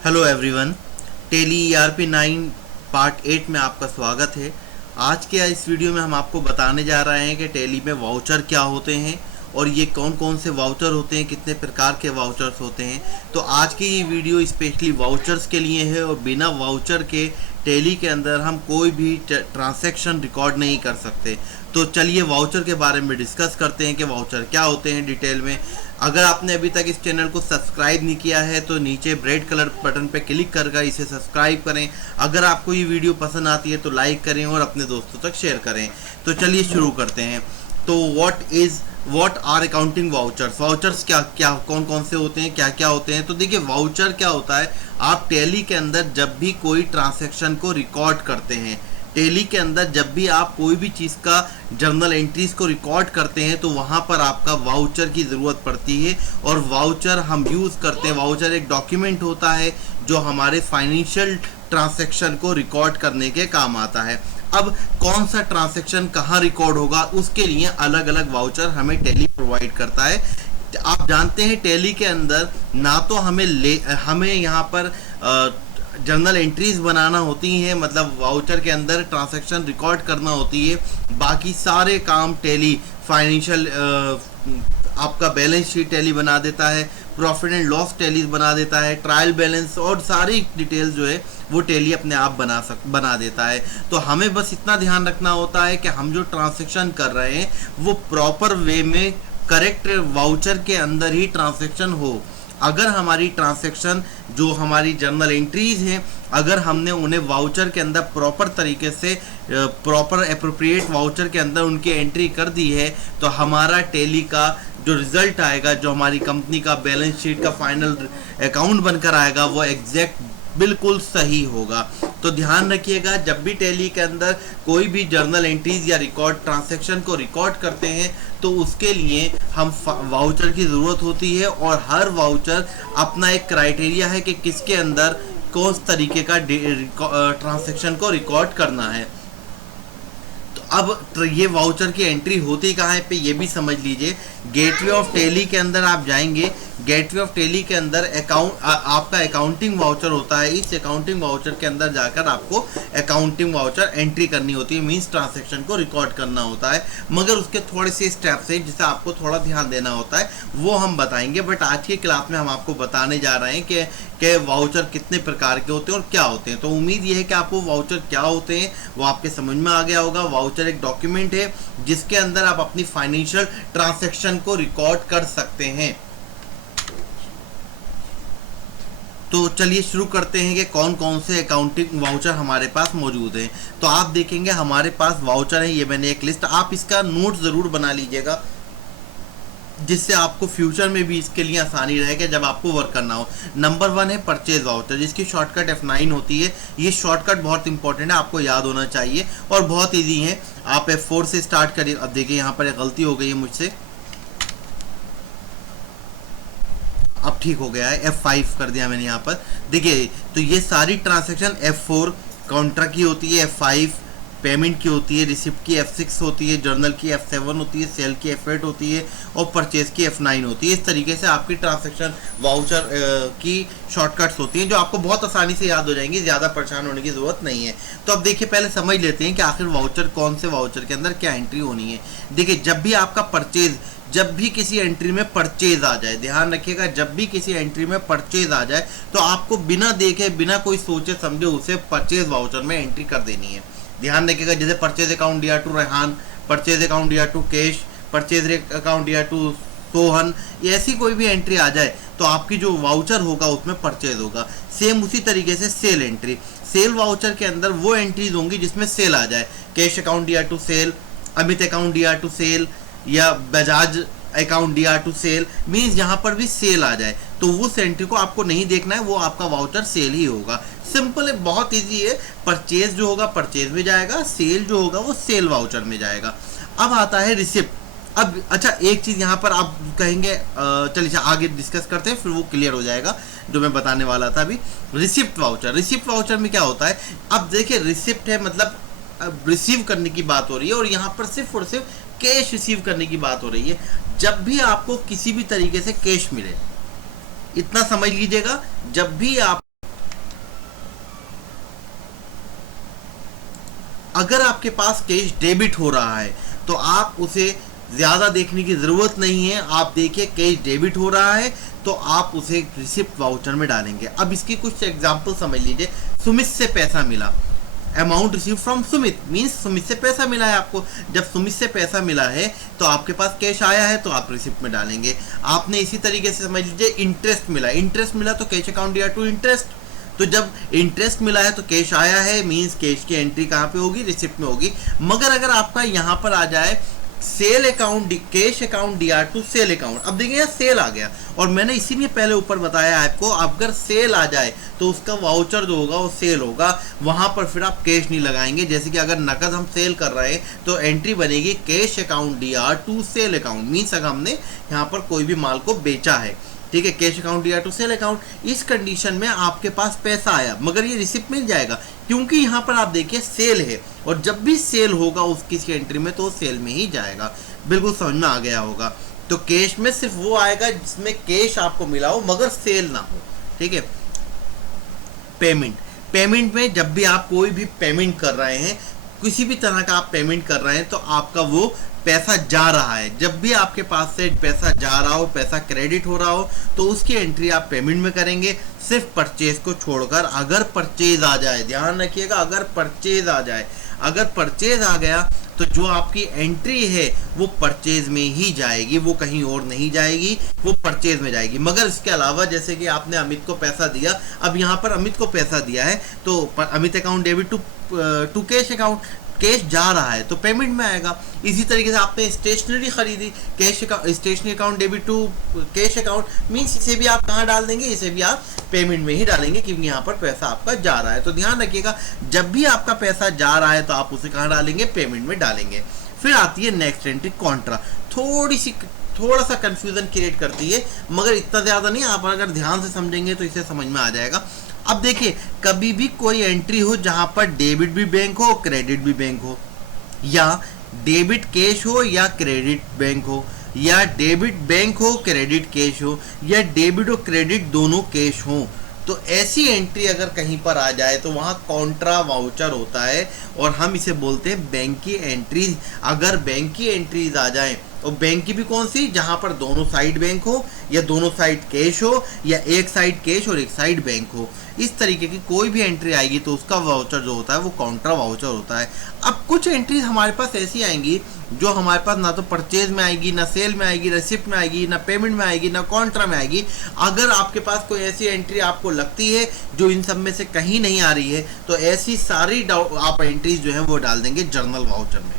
Hello everyone, Tally ERP 9 part 8 में आपका स्वागत है। आज के इस वीडियो में हम आपको बताने जा रहे हैं कि टेली में वाउचर क्या होते हैं और ये कौन कौन से वाउचर होते हैं, कितने प्रकार के वाउचर्स होते हैं। तो आज की ये वीडियो स्पेशली वाउचर्स के लिए है और बिना वाउचर के टेली के अंदर हम कोई भी ट्रांजैक्शन रिकॉर्ड नहीं कर सकते। तो चलिए वाउचर के बारे में डिस्कस करते हैं कि वाउचर क्या होते हैं डिटेल में। अगर आपने अभी तक इस चैनल को सब्सक्राइब नहीं किया है तो नीचे रेड कलर बटन पर क्लिक कर इसे सब्सक्राइब करें। अगर आपको ये वीडियो पसंद आती है तो लाइक करें और अपने दोस्तों तक शेयर करें। तो चलिए शुरू करते हैं। तो what are accounting vouchers. Vouchers क्या क्या कौन कौन से होते हैं, क्या क्या होते हैं। तो देखिए वाउचर क्या होता है, आप टेली के अंदर जब भी कोई ट्रांजैक्शन को रिकॉर्ड करते हैं, टेली के अंदर जब भी आप कोई भी चीज़ का जर्नल एंट्रीज को रिकॉर्ड करते हैं तो वहाँ पर आपका वाउचर की ज़रूरत पड़ती है। और वाउचर हम यूज़ करते हैं, वाउचर एक डॉक्यूमेंट होता है जो हमारे फाइनेंशियल ट्रांजैक्शन को रिकॉर्ड करने के काम आता है। अब कौन सा ट्रांजैक्शन कहाँ रिकॉर्ड होगा उसके लिए अलग अलग वाउचर हमें टेली प्रोवाइड करता है। आप जानते हैं टेली के अंदर ना तो हमें यहाँ पर जर्नल एंट्रीज बनाना होती हैं, मतलब वाउचर के अंदर ट्रांजैक्शन रिकॉर्ड करना होती है। बाकी सारे काम टेली फाइनेंशियल आपका बैलेंस शीट टेली बना देता है, प्रॉफिट एंड लॉस टेली बना देता है, ट्रायल बैलेंस और सारी डिटेल्स जो है वो टेली अपने आप बना देता है। तो हमें बस इतना ध्यान रखना होता है कि हम जो ट्रांजैक्शन कर रहे हैं वो प्रॉपर वे में करेक्ट वाउचर के अंदर ही ट्रांजैक्शन हो। अगर हमारी ट्रांजैक्शन जो हमारी जर्नल एंट्रीज हैं, अगर हमने उन्हें वाउचर के अंदर प्रॉपर तरीके से प्रॉपर एप्रोप्रिएट वाउचर के अंदर उनकी एंट्री कर दी है तो हमारा टेली का जो रिजल्ट आएगा, जो हमारी कंपनी का बैलेंस शीट का फाइनल अकाउंट बनकर आएगा वो एग्जैक्ट बिल्कुल सही होगा। तो ध्यान रखिएगा, जब भी टेली के अंदर कोई भी जर्नल एंट्रीज या रिकॉर्ड ट्रांजैक्शन को रिकॉर्ड करते हैं तो उसके लिए हम वाउचर की ज़रूरत होती है। और हर वाउचर अपना एक क्राइटेरिया है कि किसके अंदर कौन तरीके का ट्रांजैक्शन को रिकॉर्ड करना है। तो अब ये वाउचर की एंट्री होती कहाँ है पे ये भी समझ लीजिए। गेटवे ऑफ टेली के अंदर आप जाएंगे, गेटवे ऑफ टेली के अंदर आपका अकाउंटिंग वाउचर होता है। इस अकाउंटिंग वाउचर के अंदर जाकर आपको अकाउंटिंग वाउचर एंट्री करनी होती है, मींस ट्रांजैक्शन को रिकॉर्ड करना होता है। मगर उसके थोड़े से स्टेप्स हैं जिसे आपको थोड़ा ध्यान देना होता है, वो हम बताएंगे। बट आज की क्लास में हम आपको बताने जा रहे हैं कि वाउचर कितने प्रकार के होते हैं और क्या होते हैं। तो उम्मीद ये है कि आपको वाउचर क्या होते हैं वो आपके समझ में आ गया होगा। वाउचर एक डॉक्यूमेंट है जिसके अंदर आप अपनी फाइनेंशियल ट्रांजैक्शन को रिकॉर्ड कर सकते हैं। तो चलिए शुरू करते हैं कि कौन कौन से अकाउंटिंग वाउचर हमारे पास मौजूद हैं। तो आप देखेंगे हमारे पास वाउचर है, ये मैंने एक लिस्ट, आप इसका नोट ज़रूर बना लीजिएगा जिससे आपको फ्यूचर में भी इसके लिए आसानी रहेगा जब आपको वर्क करना हो। नंबर 1 है परचेज वाउचर, जिसकी शॉर्टकट F9 होती है। ये शॉर्टकट बहुत इंपॉर्टेंट है, आपको याद होना चाहिए और बहुत ईजी है। आप F4 से स्टार्ट करिए। अब देखिए यहाँ पर एक गलती हो गई है मुझसे, अब ठीक हो गया है, F5 कर दिया मैंने यहाँ पर। देखिए तो ये सारी ट्रांजैक्शन F4 काउंटर की होती है, F5 पेमेंट की होती है, रिसिप्ट की F6 होती है, जर्नल की F7 होती है, सेल की F8 होती है और परचेज की F9 होती है। इस तरीके से आपकी ट्रांजैक्शन वाउचर की शॉर्टकट्स होती हैं जो आपको बहुत आसानी से याद हो जाएंगी, ज़्यादा परेशान होने की ज़रूरत नहीं है। तो अब देखिए पहले समझ लेते हैं कि आखिर वाउचर कौन से वाउचर के अंदर क्या एंट्री होनी है। देखिए जब भी आपका परचेज, जब भी किसी एंट्री में परचेज आ जाए, ध्यान रखिएगा जब भी किसी एंट्री में परचेज आ जाए तो आपको बिना देखे बिना कोई सोचे समझे उसे परचेज वाउचर में एंट्री कर देनी है। ध्यान रखिएगा जैसे परचेज अकाउंट दिया टू रेहान, परचेज अकाउंट दिया टू केश, परचेज अकाउंट दिया टू सोहन, ऐसी कोई भी एंट्री आ जाए तो आपकी जो वाउचर होगा उसमें परचेज होगा। सेम उसी तरीके से सेल एंट्री, सेल वाउचर के अंदर वो एंट्रीज होंगी जिसमें सेल आ जाए। कैश अकाउंट दिया टू सेल, अमित अकाउंट दिया टू सेल या बजाज अकाउंट दिया टू सेल, मीन्स यहाँ पर भी सेल आ जाए तो उस एंट्री को आपको नहीं देखना है, वो आपका वाउचर सेल ही होगा। सिंपल है, बहुत इजी है। परचेज जो होगा परचेज में जाएगा, सेल जो होगा वो सेल वाउचर में जाएगा। अब आता है रिसिप्ट। अब अच्छा एक चीज़ यहाँ पर आप कहेंगे चलिए आगे डिस्कस करते हैं फिर वो क्लियर हो जाएगा जो मैं बताने वाला था अभी। रिसिप्ट वाउचर, रिसिप्ट वाउचर में क्या होता है, अब देखिए रिसिप्ट है मतलब रिसीव करने की बात हो रही है और यहाँ पर सिर्फ और सिर्फ कैश रिसीव करने की बात हो रही है। जब भी आपको किसी भी तरीके से कैश मिले, इतना समझ लीजिएगा, जब भी आप अगर आपके पास कैश डेबिट हो रहा है तो आप उसे ज़्यादा देखने की ज़रूरत नहीं है। आप देखिए कैश डेबिट हो रहा है तो आप उसे रिसिप्ट वाउचर में डालेंगे। अब इसकी कुछ एग्जांपल समझ लीजिए। सुमित से पैसा मिला, amount receive from Sumit means Sumit से पैसा मिला है आपको। जब सुमित से पैसा मिला है तो आपके पास कैश आया है तो आप रिसिप्ट में डालेंगे। आपने इसी तरीके से समझ लीजिए इंटरेस्ट मिला, इंटरेस्ट मिला तो कैश अकाउंट दिया टू इंटरेस्ट। तो जब इंटरेस्ट मिला है तो कैश आया है मीन्स कैश की एंट्री कहाँ पे होगी, रिसिप्ट में होगी। मगर अगर आपका यहाँ पर आ जाए sale account, cash account DR to sale account, अब देखिए यहाँ सेल आ गया और मैंने इसीलिए पहले ऊपर बताया आपको, अगर सेल आ जाए तो उसका वाउचर जो होगा वो सेल होगा, वहां पर फिर आप कैश नहीं लगाएंगे। जैसे कि अगर नकद हम सेल कर रहे हैं तो एंट्री बनेगी cash account DR to sale account, means अगर हमने यहाँ पर कोई भी माल को बेचा है, ठीक है, cash account DR to sale account. इस कंडीशन में आपके पास पैसा आया मगर ये रिसिप्ट मिल जाएगा क्योंकि यहाँ पर आप देखिए सेल है और जब भी सेल होगा उसकी एंट्री में तो सेल में ही जाएगा। बिल्कुल समझ में आ गया होगा। तो कैश में सिर्फ वो आएगा जिसमें कैश आपको मिला हो मगर सेल ना हो, ठीक है। पेमेंट, पेमेंट में जब भी आप कोई भी पेमेंट कर रहे हैं, किसी भी तरह का आप पेमेंट कर रहे हैं तो आपका वो पैसा जा रहा है। जब भी आपके पास से पैसा जा रहा हो, पैसा क्रेडिट हो रहा हो तो उसकी एंट्री आप पेमेंट में करेंगे, सिर्फ परचेज को छोड़कर। अगर परचेज आ जाए, ध्यान रखिएगा, अगर परचेज आ जाए, अगर परचेज आ गया तो जो आपकी एंट्री है वो परचेज में ही जाएगी, वो कहीं और नहीं जाएगी, वो परचेज में जाएगी। मगर इसके अलावा जैसे कि आपने अमित को पैसा दिया, अब यहाँ पर अमित को पैसा दिया है तो Amit account debit to cash account, cash जा रहा है तो पेमेंट में आएगा। इसी तरीके से आपने स्टेशनरी खरीदी, cash stationery account debit to cash account means इसे भी आप कहाँ डाल देंगे, इसे भी आप पेमेंट में ही डालेंगे क्योंकि यहाँ पर पैसा आपका जा रहा है। तो ध्यान रखिएगा जब भी आपका पैसा जा रहा है तो आप उसे कहाँ डालेंगे, पेमेंट में डालेंगे। फिर आती है नेक्स्ट एंट्री कॉन्ट्रा, थोड़ा सा कंफ्यूजन क्रिएट करती है मगर इतना ज़्यादा नहीं, आप अगर ध्यान से समझेंगे तो इसे समझ में आ जाएगा। अब देखिए कभी भी कोई एंट्री हो जहां पर डेबिट भी बैंक हो क्रेडिट भी बैंक हो, या डेबिट कैश हो या क्रेडिट बैंक हो, या डेबिट बैंक हो क्रेडिट कैश हो, या डेबिट और क्रेडिट दोनों कैश हो, तो ऐसी एंट्री अगर कहीं पर आ जाए तो वहाँ कॉन्ट्रा वाउचर होता है और हम इसे बोलते हैं बैंक की एंट्रीज। अगर बैंक की एंट्रीज आ जाएं और बैंक की भी कौन सी, जहाँ पर दोनों साइड बैंक हो या दोनों साइड कैश हो या एक साइड कैश और एक साइड बैंक हो, इस तरीके की कोई भी एंट्री आएगी तो उसका वाउचर जो होता है वो कॉन्ट्रा वाउचर होता है। अब कुछ एंट्रीज हमारे पास ऐसी आएंगी जो हमारे पास ना तो परचेज में आएगी, ना सेल में आएगी, रिसिप्ट में आएगी, ना पेमेंट में आएगी, ना कॉन्ट्रा में आएगी। अगर आपके पास कोई ऐसी एंट्री आपको लगती है जो इन सब में से कहीं नहीं आ रही है तो ऐसी सारी आप एंट्रीज जो है वो डाल देंगे जर्नल वाउचर में।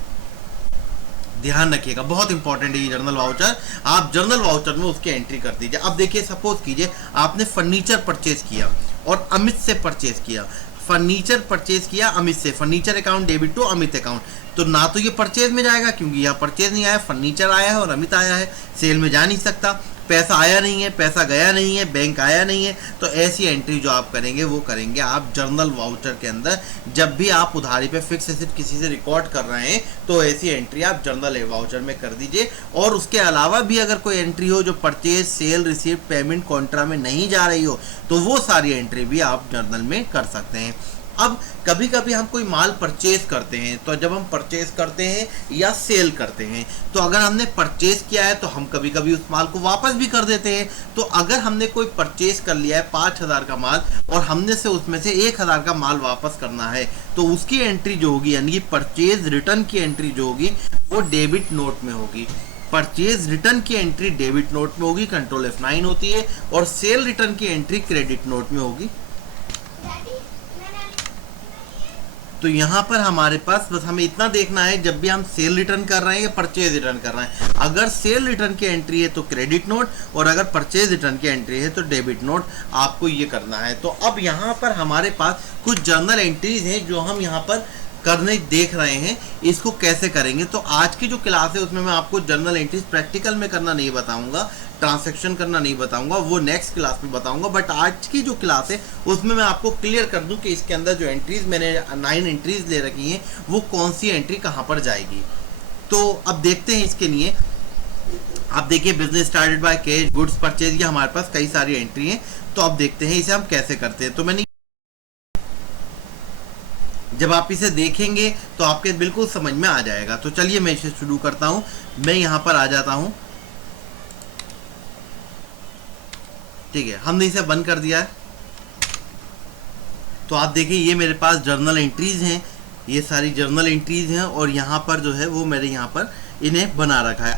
ध्यान रखिएगा, बहुत इंपॉर्टेंट है ये जर्नल वाउचर। आप जर्नल वाउचर में उसकी एंट्री कर दीजिए। अब देखिए सपोज कीजिए आपने फर्नीचर परचेज किया और अमित से परचेज किया, फर्नीचर परचेज किया अमित से, furniture account debit to Amit account, तो ना तो ये परचेज में जाएगा क्योंकि यहाँ परचेज नहीं आया, फर्नीचर आया है और अमित आया है, सेल में जा नहीं सकता, पैसा आया नहीं है, पैसा गया नहीं है, बैंक आया नहीं है। तो ऐसी एंट्री जो आप करेंगे वो करेंगे आप जर्नल वाउचर के अंदर। जब भी आप उधारी पे फिक्स एसेट किसी से रिकॉर्ड कर रहे हैं तो ऐसी एंट्री आप जर्नल वाउचर में कर दीजिए। और उसके अलावा भी अगर कोई एंट्री हो जो purchase, sale, receipt, payment, contra में नहीं जा रही हो तो वो सारी एंट्री भी आप जर्नल में कर सकते हैं। अब कभी कभी हम कोई माल परचेज करते हैं तो जब हम परचेज करते हैं या सेल करते हैं तो अगर हमने परचेज किया है तो हम कभी कभी उस माल को वापस भी कर देते हैं। तो अगर हमने कोई परचेज कर लिया है 5,000 का माल और हमने से उसमें से 1,000 का माल वापस करना है तो उसकी एंट्री जो होगी यानी कि परचेज रिटर्न की एंट्री जो होगी वो डेबिट नोट में होगी। परचेज रिटर्न की एंट्री डेबिट नोट में होगी, कंट्रोल F9 होती है, और सेल रिटर्न की एंट्री क्रेडिट नोट में होगी। तो यहाँ पर हमारे पास बस हमें इतना देखना है जब भी हम सेल रिटर्न कर रहे हैं या परचेज रिटर्न कर रहे हैं, अगर सेल रिटर्न की एंट्री है तो क्रेडिट नोट और अगर परचेज रिटर्न की एंट्री है तो डेबिट नोट, आपको ये करना है। तो अब यहाँ पर हमारे पास कुछ जर्नल एंट्रीज हैं जो हम यहाँ पर करने देख रहे हैं, इसको कैसे करेंगे। तो आज की जो क्लास है उसमें मैं आपको जर्नल एंट्रीज प्रैक्टिकल में करना नहीं बताऊंगा, ट्रांसैक्शन करना नहीं बताऊंगा, वो नेक्स्ट क्लास में बताऊंगा। बट आज की जो क्लास है उसमें मैं आपको क्लियर कर दूं कि इसके अंदर जो एंट्रीज मैंने 9 एंट्रीज ले रखी हैं वो कौन सी एंट्री कहाँ पर जाएगी। तो अब देखते हैं इसके लिए। आप देखिए business started by cash, goods purchase, ये हमारे पास कई सारी एंट्री हैं। तो अब देखते हैं इसे हम कैसे करते हैं। तो मैंने जब आप इसे देखेंगे तो आपके बिल्कुल समझ में आ जाएगा। तो चलिए मैं इसे शुरू करता हूँ। मैं यहाँ पर आ जाता हूँ, ठीक है, हमने इसे बंद कर दिया है। तो आप देखिए ये मेरे पास जर्नल एंट्रीज हैं, ये सारी जर्नल एंट्रीज हैं और यहाँ पर जो है वो मेरे यहाँ पर इन्हें बना रखा है।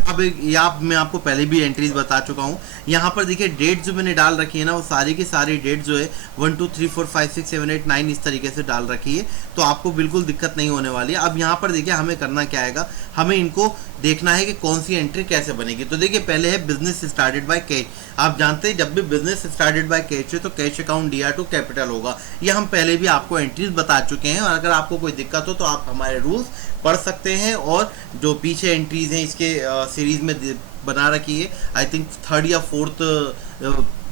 अब मैं आपको पहले भी एंट्रीज बता चुका हूँ। यहाँ पर देखिए डेट जो मैंने डाल रखी है ना, वो सारी की सारी डेट जो है 1 2 3 4 5 6 7 8 9 इस तरीके से डाल रखी है, तो आपको बिल्कुल दिक्कत नहीं होने वाली है। अब यहाँ पर देखिए हमें करना क्या आएगा, हमें इनको देखना है कि कौन सी एंट्री कैसे बनेगी। तो देखिए पहले है बिजनेस स्टार्टेड बाय कैश। आप जानते हैं जब भी बिजनेस स्टार्टेड बाय कैश है तो कैश अकाउंट DR2 कैपिटल होगा। ये हम पहले भी आपको एंट्रीज बता चुके हैं, और अगर आपको कोई दिक्कत हो तो आप हमारे रूल्स पढ़ सकते हैं, और जो पीछे एंट्रीज हैं इसके सीरीज में बना रखी है, आई थिंक 3rd या 4th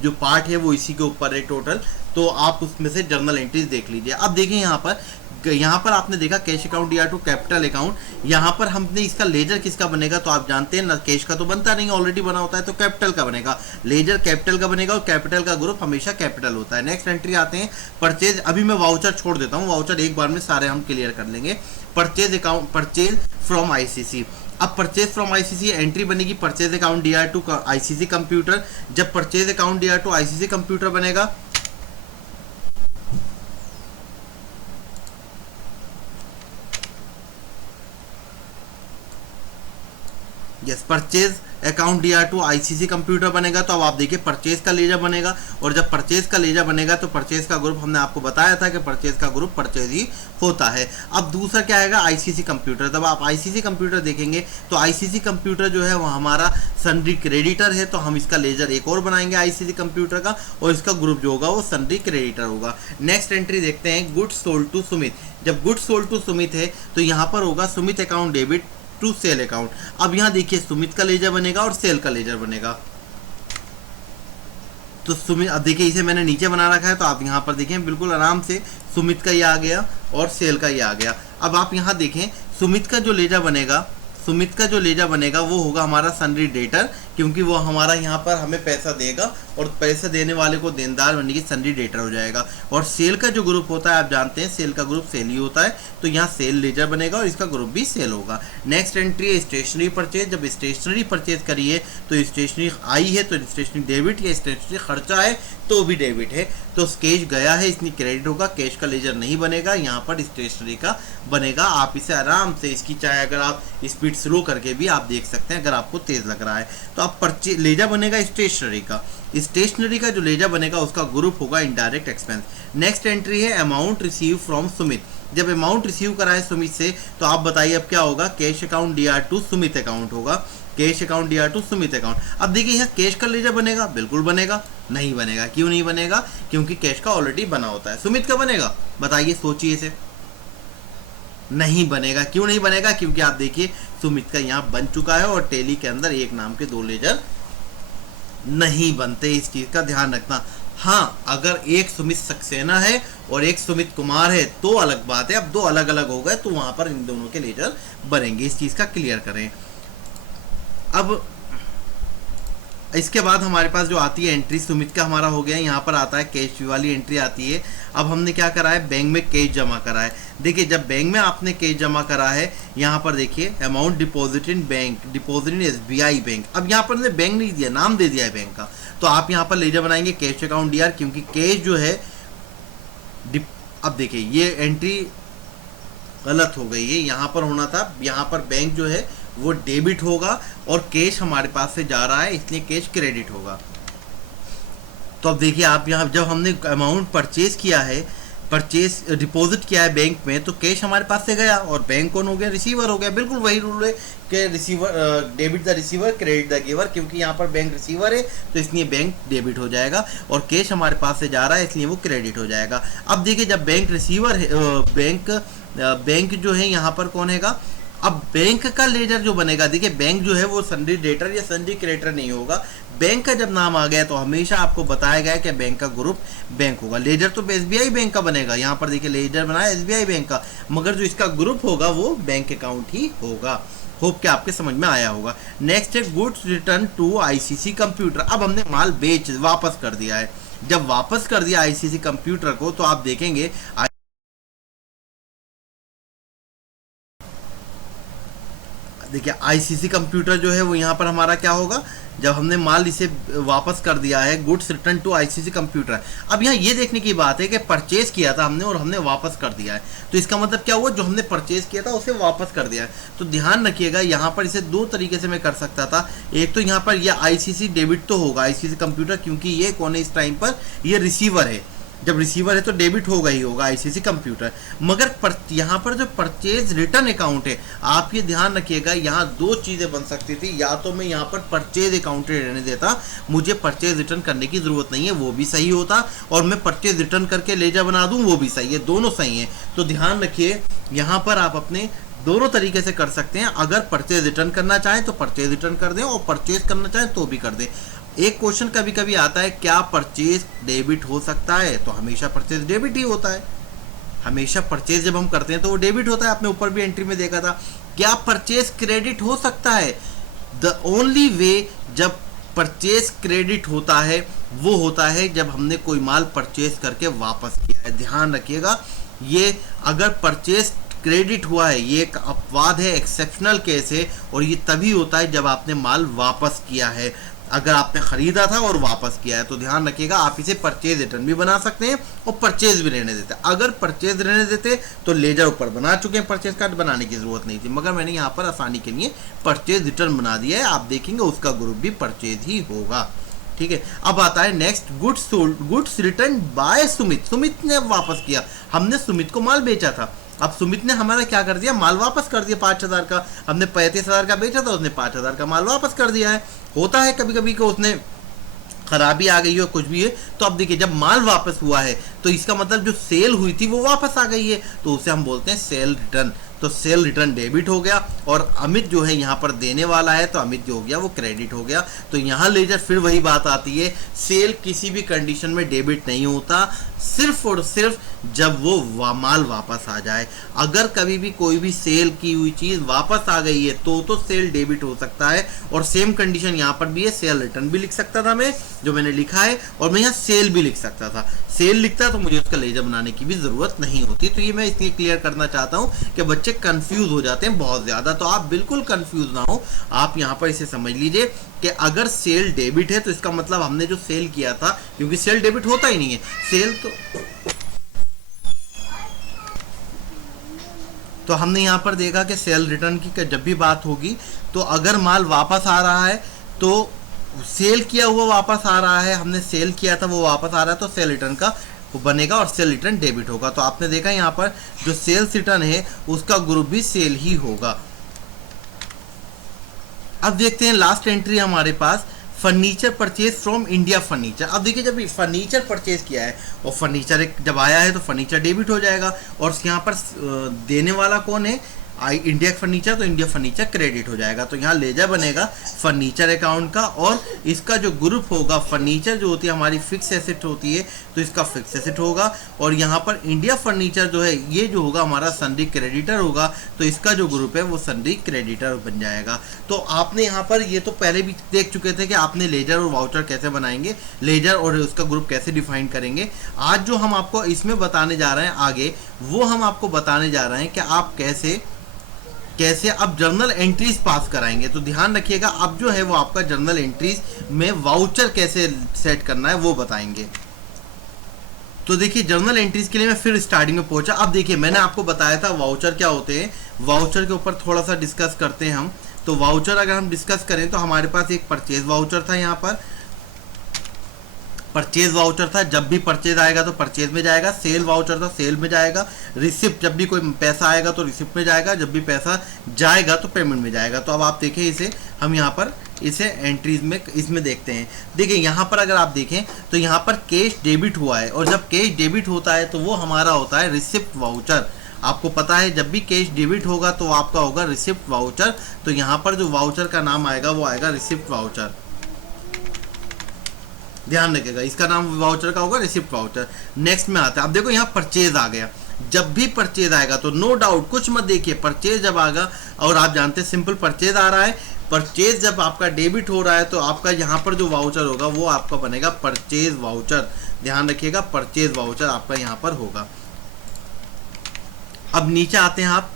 जो पार्ट है वो इसी के ऊपर है टोटल। तो आप उसमें से जर्नल एंट्रीज देख लीजिए। अब देखिए यहाँ पर आपने देखा cash account DR2 capital account, यहाँ पर हमने इसका लेजर किसका बनेगा, तो आप जानते हैं ना कैश का तो बनता नहीं, ऑलरेडी बना होता है, तो कैपिटल का बनेगा। लेजर कैपिटल का बनेगा और कैपिटल का ग्रुप हमेशा कैपिटल होता है। नेक्स्ट एंट्री आते हैं परचेज। अभी मैं वाउचर छोड़ देता हूँ, वाउचर एक बार में सारे हम क्लियर कर लेंगे। Purchase account, purchase from ICC। अब परचेज फ्रॉम ICC एंट्री बनेगी purchase account DR2 ICC computer. जब purchase account DR2 ICC computer बनेगा, yes, purchase account DR2 ICC computer बनेगा। तो अब आप देखिए परचेज का लेजर बनेगा, और जब परचेज का लेजर बनेगा तो परचेज का ग्रुप हमने आपको बताया था कि परचेज का ग्रुप परचेज ही होता है। अब दूसरा क्या आएगा, ICC कंप्यूटर। जब आप ICC कंप्यूटर देखेंगे तो ICC कंप्यूटर जो है वो हमारा सन्ड्री क्रेडिटर है, तो हम इसका लेजर एक और बनाएंगे ICC कंप्यूटर का, और इसका ग्रुप जो होगा वो सन्ड्री क्रेडिटर होगा। नेक्स्ट एंट्री देखते हैं, गुड्स सोल्ड टू सुमित। जब गुड्स सोल्ड टू सुमित है तो यहाँ पर होगा Sumit account debit to sale account. अब यहाँ देखिए सुमित का लेजर बनेगा और सेल का लेजर बनेगा। तो सुमित, अब देखिए इसे मैंने नीचे बना रखा है, तो आप यहाँ पर देखें बिल्कुल आराम से सुमित का ये आ गया और सेल का ये आ गया। अब आप यहाँ देखें सुमित का जो लेजर बनेगा वो होगा हमारा सन्ड्री डेटर, क्योंकि वो हमारा यहाँ पर हमें पैसा देगा और पैसे देने वाले को देनदार बनने की सन्ड्री डेटर हो जाएगा। और सेल का जो ग्रुप होता है आप जानते हैं सेल का ग्रुप सेल ही होता है, तो यहाँ सेल लेजर बनेगा और इसका ग्रुप भी सेल होगा। नेक्स्ट एंट्री है स्टेशनरी परचेज। जब स्टेशनरी परचेज करिए तो स्टेशनरी आई है तो स्टेशनरी डेबिट, या स्टेशनरी खर्चा है तो भी डेबिट है, तो कैश गया है इसलिए क्रेडिट होगा। कैश का लेजर नहीं बनेगा, यहाँ पर स्टेशनरी का बनेगा। आप इसे आराम से इसकी चाहे अगर आप स्पीड स्लो करके भी आप देख सकते हैं अगर आपको तेज लग रहा है। तो आप परचेज लेजर बनेगा स्टेशनरी का। स्टेशनरी का जो लेजर बनेगा उसका ग्रुप होगा इनडायरेक्ट एक्सपेंस। नेक्स्ट एंट्री है अमाउंट रिसीव फ्रॉम सुमित। जब अमाउंट रिसीव करा है सुमित से तो आप बताइए अब क्या होगा, cash account DR2 Sumit account होगा। Cash account DR2 Sumit account. अब देखिए यहाँ कैश का लेजर बनेगा, बिल्कुल बनेगा, नहीं बनेगा। क्यों नहीं बनेगा, क्योंकि कैश का ऑलरेडी बना होता है। सुमित का बनेगा, बताइए सोचिए इसे, नहीं बनेगा। क्यों नहीं बनेगा, क्योंकि आप देखिए सुमित का यहाँ बन चुका है और टैली के अंदर एक नाम के 2 लेजर नहीं बनते, इस चीज का ध्यान रखना। हाँ, अगर एक सुमित सक्सेना है और एक सुमित कुमार है तो अलग बात है, अब 2 अलग अलग हो गए तो वहां पर इन दोनों के लेजर बनेंगे, इस चीज का क्लियर करें। अब इसके बाद हमारे पास जो आती है एंट्री, सुमित का हमारा हो गया, यहाँ पर आता है कैश वाली एंट्री आती है। अब हमने क्या करा है, बैंक में कैश जमा करा है। देखिए जब बैंक में आपने कैश जमा करा है, यहाँ पर देखिए amount deposit in bank, deposit in SBI bank. अब यहाँ पर बैंक नहीं दिया, नाम दे दिया है बैंक का, तो आप यहाँ पर लेजर बनाएंगे कैश अकाउंट DR, क्योंकि कैश जो है अब देखिए ये एंट्री गलत हो गई है, यहाँ पर होना था, यहाँ पर बैंक जो है वो डेबिट होगा और कैश हमारे पास से जा रहा है इसलिए कैश क्रेडिट होगा। तो अब देखिए आप यहाँ जब हमने अमाउंट परचेज किया है, परचेज डिपॉजिट किया है बैंक में, तो कैश हमारे पास से गया और बैंक कौन हो गया, रिसीवर हो गया। बिल्कुल वही रूल है कि receiver debit the receiver credit the giver, क्योंकि यहाँ पर बैंक रिसीवर है तो इसलिए बैंक डेबिट हो जाएगा और कैश हमारे पास से जा रहा है इसलिए वो क्रेडिट हो जाएगा। अब देखिए जब बैंक रिसीवर है, बैंक जो है यहाँ पर कौन हैगा, अब बैंक का लेजर जो बनेगा, देखिए बैंक जो है वो सन्ड्री डेटर या सन्ड्री क्रेडिटर नहीं होगा। बैंक का जब नाम आ गया तो हमेशा आपको बताया गया कि बैंक का ग्रुप बैंक होगा। लेजर तो SBI बैंक का बनेगा, यहाँ पर देखिए लेजर बनाया SBI बैंक का, मगर जो इसका ग्रुप होगा वो बैंक अकाउंट ही होगा। होप कि आपके समझ में आया होगा। नेक्स्ट है goods return to ICC computer. अब हमने माल वापस कर दिया है। जब वापस कर दिया ICC कंप्यूटर को तो आप देखेंगे देखिए आईसीसी कंप्यूटर जो है वो यहाँ पर हमारा क्या होगा, जब हमने माल इसे वापस कर दिया है, goods return to ICC computer. अब यहाँ ये देखने की बात है कि परचेज किया था हमने और हमने वापस कर दिया है, तो इसका मतलब क्या हुआ, जो हमने परचेज किया था उसे वापस कर दिया है। तो ध्यान रखिएगा यहाँ पर इसे दो तरीके से मैं कर सकता था। एक तो यहाँ पर यह आईसीसी डेबिट तो होगा, आईसीसी कंप्यूटर, क्योंकि ये कौन है इस टाइम पर, ये रिसीवर है। जब रिसीवर है तो डेबिट होगा ही होगा आईसीसी कंप्यूटर। मगर यहाँ पर जो परचेज रिटर्न अकाउंट है, आप ये ध्यान रखिएगा, यहाँ दो चीज़ें बन सकती थी। या तो मैं यहाँ पर परचेज अकाउंट रहने देता, मुझे परचेज रिटर्न करने की ज़रूरत नहीं है, वो भी सही होता, और मैं परचेज रिटर्न करके लेजा बना दूँ, वो भी सही है, दोनों सही हैं। तो ध्यान रखिए यहाँ पर आप अपने दोनों तरीके से कर सकते हैं। अगर परचेज रिटर्न करना चाहें तो परचेज रिटर्न कर दें, और परचेज करना चाहें तो भी कर दें। एक क्वेश्चन कभी कभी आता है, क्या परचेज डेबिट हो सकता है, तो हमेशा परचेज डेबिट ही होता है। हमेशा परचेज जब हम करते हैं तो वो डेबिट होता है। आपने ऊपर भी एंट्री में देखा था। क्या परचेज क्रेडिट हो सकता है? द ओनली वे जब परचेज क्रेडिट होता है वो होता है जब हमने कोई माल परचेज करके वापस किया है। ध्यान रखिएगा, ये अगर परचेज क्रेडिट हुआ है ये एक अपवाद है, एक्सेप्शनल केस है, और ये तभी होता है जब आपने माल वापस किया है। अगर आपने खरीदा था और वापस किया है तो ध्यान रखिएगा, आप इसे परचेज रिटर्न भी बना सकते हैं और परचेज भी रहने देते हैं। अगर परचेज रहने देते तो लेजर ऊपर बना चुके हैं, परचेज कार्ड बनाने की जरूरत नहीं थी, मगर मैंने यहाँ पर आसानी के लिए परचेज रिटर्न बना दिया है। आप देखेंगे उसका ग्रुप भी परचेज ही होगा। ठीक है, अब आता है next, goods sold, goods return by Sumit. Sumit ने वापस किया, हमने सुमित को माल बेचा था, अब सुमित ने हमारा क्या कर दिया, माल वापस कर दिया 5,000 का। हमने 35,000 का बेचा था, उसने 5,000 का माल वापस कर दिया है। होता है कभी कभी कि उसने खराबी आ गई हो, कुछ भी है, तो अब देखिए जब माल वापस हुआ है तो इसका मतलब जो सेल हुई थी वो वापस आ गई है, तो उसे हम बोलते हैं सेल रिटर्न। तो सेल रिटर्न डेबिट हो गया, और अमित जो है यहाँ पर देने वाला है, तो अमित जो हो गया वो क्रेडिट हो गया। तो यहाँ लेजर फिर वही बात आती है, सेल किसी भी कंडीशन में डेबिट नहीं होता, सिर्फ और सिर्फ जब वो माल वापस आ जाए। अगर कभी भी कोई भी सेल की हुई चीज़ वापस आ गई है तो सेल डेबिट हो सकता है। और सेम कंडीशन यहाँ पर भी है, सेल रिटर्न भी लिख सकता था मैं, जो मैंने लिखा है, और मैं यहाँ सेल भी लिख सकता था। सेल लिखता तो मुझे उसका लेजर बनाने की भी ज़रूरत नहीं होती। तो ये मैं इसलिए क्लियर करना चाहता हूँ कि बच्चे कंफ्यूज हो जाते हैं बहुत ज़्यादा, तो आप बिल्कुल कंफ्यूज ना हो। आप यहाँ पर इसे समझ लीजिए कि अगर सेल डेबिट है तो इसका मतलब हमने जो सेल किया था, क्योंकि सेल डेबिट होता ही नहीं है, सेल तो हमने यहाँ पर देखा कि सेल रिटर्न की जब भी बात होगी तो अगर माल वापस आ रहा है तो सेल किया हुआ वापस आ रहा है, हमने सेल किया था वो वापस आ रहा है, तो सेल रिटर्न का वो बनेगा और सेल रिटर्न डेबिट होगा। तो आपने देखा यहाँ पर जो सेल्स रिटर्न है उसका ग्रुप भी सेल ही होगा। अब देखते हैं लास्ट एंट्री हमारे पास, furniture purchase from India furniture. अब देखिए जब फर्नीचर परचेज किया है और फर्नीचर जब आया है तो फर्नीचर डेबिट हो जाएगा, और यहाँ पर देने वाला कौन है, इंडिया फर्नीचर, तो इंडिया फर्नीचर क्रेडिट हो जाएगा। तो यहाँ लेजर बनेगा फर्नीचर अकाउंट का, और इसका जो ग्रुप होगा, फर्नीचर जो होती है हमारी फिक्स एसेट होती है तो इसका फिक्स एसेट होगा, और यहाँ पर इंडिया फर्नीचर जो है ये जो होगा हमारा सन्डी क्रेडिटर होगा, तो इसका जो ग्रुप है वो सन्डी क्रेडिटर बन जाएगा। तो आपने यहाँ पर ये तो पहले भी देख चुके थे कि आपने लेजर और वाउचर कैसे बनाएंगे, लेजर और उसका ग्रुप कैसे डिफाइन करेंगे। आज जो हम आपको इसमें बताने जा रहे हैं आगे, वो हम आपको बताने जा रहे हैं कि आप कैसे अब जर्नल एंट्रीज पास कराएंगे। तो ध्यान रखिएगा, अब जो है वो आपका जर्नल एंट्रीज में वाउचर कैसे सेट करना है वो बताएंगे। तो देखिए जर्नल एंट्रीज के लिए मैं फिर स्टार्टिंग में पहुंचा। अब देखिए मैंने आपको बताया था वाउचर क्या होते हैं, वाउचर के ऊपर थोड़ा सा डिस्कस करते हैं हम। तो वाउचर अगर हम डिस्कस करें तो हमारे पास एक परचेज वाउचर था, यहाँ पर परचेज वाउचर था, जब भी परचेज आएगा तो परचेज में जाएगा। सेल वाउचर था, सेल में जाएगा। रिसिप्ट, जब भी कोई पैसा आएगा तो रिसिप्ट में जाएगा, जब भी पैसा जाएगा तो पेमेंट में जाएगा। तो अब आप देखें इसे, हम यहाँ पर इसे एंट्रीज में इसमें देखते हैं। देखिए यहाँ पर अगर आप देखें तो यहाँ पर कैश डेबिट हुआ है, और जब कैश डेबिट होता है तो वो हमारा होता है रिसिप्ट वाउचर। आपको पता है जब भी कैश डेबिट होगा तो आपका होगा रिसिप्ट वाउचर। तो यहाँ पर जो वाउचर का नाम आएगा वो आएगा रिसिप्ट वाउचर। ध्यान रखिएगा, इसका नाम वाउचर का होगा रिसिप्ट वाउचर। नेक्स्ट में आता है, अब देखो यहाँ परचेज आ गया। जब भी परचेज आएगा तो नो डाउट कुछ मत देखिए, परचेज जब आएगा, और आप जानते हैं सिंपल परचेज आ रहा है, परचेज जब आपका डेबिट हो रहा है तो आपका यहाँ पर जो वाउचर होगा वो आपका बनेगा परचेज वाउचर। ध्यान रखिएगा, परचेज वाउचर आपका यहाँ पर होगा। अब नीचे आते हैं आप,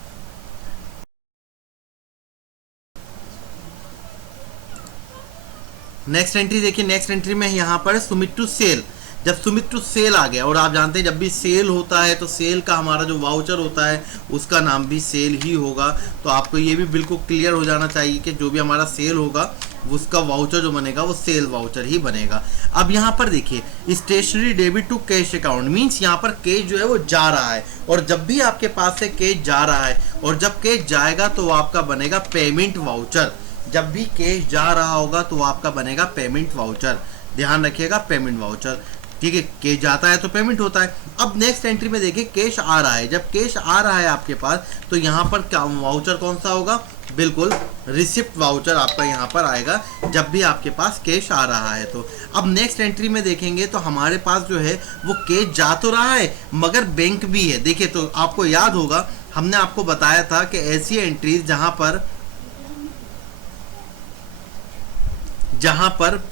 नेक्स्ट एंट्री देखिए, नेक्स्ट एंट्री में यहाँ पर सुमित टू सेल। जब सुमित टू सेल आ गया, और आप जानते हैं जब भी सेल होता है तो सेल का हमारा जो वाउचर होता है उसका नाम भी सेल ही होगा। तो आपको ये भी बिल्कुल क्लियर हो जाना चाहिए कि जो भी हमारा सेल होगा उसका वाउचर जो बनेगा वो सेल वाउचर ही बनेगा। अब यहाँ पर देखिए stationery debit to cash account, means यहाँ पर कैश जो है वो जा रहा है, और जब भी आपके पास से कैश जा रहा है और जब कैश जाएगा तो वो आपका बनेगा पेमेंट वाउचर। जब भी कैश जा रहा होगा तो आपका बनेगा पेमेंट वाउचर, ध्यान रखिएगा पेमेंट वाउचर। ठीक है, कैश जाता है तो पेमेंट होता है। अब नेक्स्ट एंट्री में देखिए कैश आ रहा है, जब कैश आ रहा है आपके पास तो यहाँ पर क्या वाउचर कौन सा होगा, बिल्कुल रिसिप्ट वाउचर आपका यहाँ पर आएगा जब भी आपके पास कैश आ रहा है। तो अब नेक्स्ट एंट्री में देखेंगे तो हमारे पास जो है वो कैश जा तो रहा है मगर बैंक भी है। देखिए तो आपको याद होगा हमने आपको बताया था कि ऐसी एंट्रीज जहां पर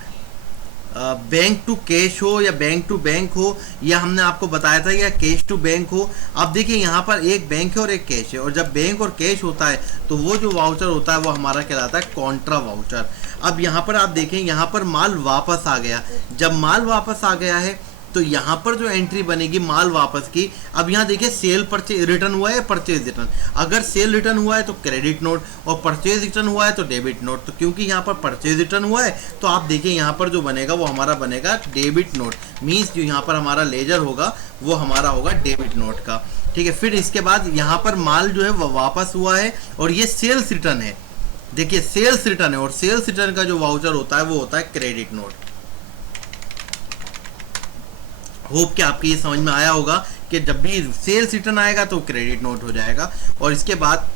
बैंक टू कैश हो या बैंक टू बैंक हो, या हमने आपको बताया था या कैश टू बैंक हो। अब देखिए यहाँ पर एक बैंक है और एक कैश है, और जब बैंक और कैश होता है तो वो जो वाउचर होता है वो हमारा कहलाता है कॉन्ट्रा वाउचर। अब यहाँ पर आप देखें, यहाँ पर माल वापस आ गया। जब माल वापस आ गया है तो यहाँ पर जो एंट्री बनेगी माल वापस की, अब यहाँ देखिए सेल परचेज रिटर्न हुआ है या परचेज रिटर्न। अगर सेल रिटर्न हुआ है तो क्रेडिट नोट, और परचेज रिटर्न हुआ है तो डेबिट नोट। तो क्योंकि यहाँ पर परचेज रिटर्न हुआ है तो आप देखिए यहाँ पर जो बनेगा वो हमारा बनेगा डेबिट नोट, मीन्स जो यहाँ पर हमारा लेजर होगा वो हमारा होगा डेबिट नोट का। ठीक है, फिर इसके बाद यहाँ पर माल जो है वो वापस हुआ है और ये सेल्स रिटर्न है। देखिए सेल्स रिटर्न है, और सेल्स रिटर्न का जो वाउचर होता है वो होता है क्रेडिट नोट। होप कि आपके ये समझ में आया होगा कि जब भी सेल्स रिटर्न आएगा तो क्रेडिट नोट हो जाएगा। और इसके बाद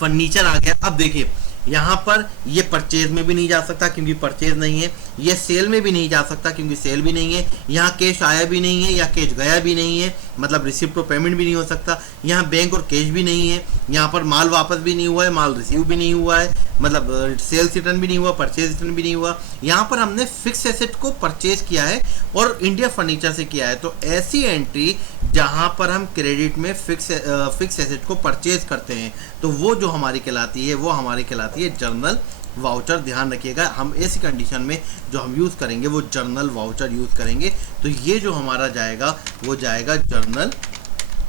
फर्नीचर आ गया। अब देखिए यहाँ पर ये परचेज में भी नहीं जा सकता क्योंकि परचेज नहीं है, ये सेल में भी नहीं जा सकता क्योंकि सेल भी नहीं है, यहाँ कैश आया भी नहीं है या कैश गया भी नहीं है, मतलब रिसिप्ट और पेमेंट भी नहीं हो सकता, यहाँ बैंक और कैश भी नहीं है, यहाँ पर माल वापस भी नहीं हुआ है, माल रिसीव भी नहीं हुआ है, मतलब सेल्स रिटर्न भी नहीं हुआ, परचेज रिटर्न भी नहीं हुआ। यहाँ पर हमने फिक्स एसेट को परचेज किया है और इंडिया फर्नीचर से किया है। तो ऐसी एंट्री जहाँ पर हम क्रेडिट में फिक्स एसेट को परचेज करते हैं तो वो जो हमारी कहलाती है वो हमारी कहलाती है जर्नल वाउचर। ध्यान रखिएगा हम ऐसी कंडीशन में जो हम यूज़ करेंगे वो जर्नल वाउचर यूज़ करेंगे। तो ये जो हमारा जाएगा वो जाएगा जर्नल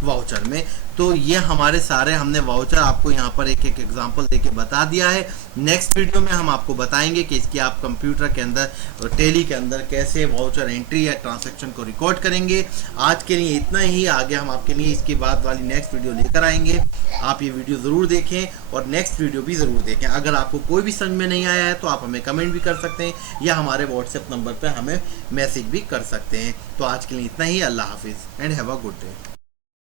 वाउचर में। तो ये हमारे सारे हमने वाउचर आपको यहाँ पर एक एक एग्जांपल देके बता दिया है। नेक्स्ट वीडियो में हम आपको बताएंगे कि इसकी आप कंप्यूटर के अंदर टेली के अंदर कैसे वाउचर एंट्री या ट्रांजैक्शन को रिकॉर्ड करेंगे। आज के लिए इतना ही, आगे हम आपके लिए इसके बाद वाली नेक्स्ट वीडियो लेकर आएंगे। आप ये वीडियो ज़रूर देखें और नेक्स्ट वीडियो भी ज़रूर देखें। अगर आपको कोई भी समझ में नहीं आया है तो आप हमें कमेंट भी कर सकते हैं या हमारे व्हाट्सएप नंबर पर हमें मैसेज भी कर सकते हैं। तो आज के लिए इतना ही, अल्लाह हाफिज़ and have a good day.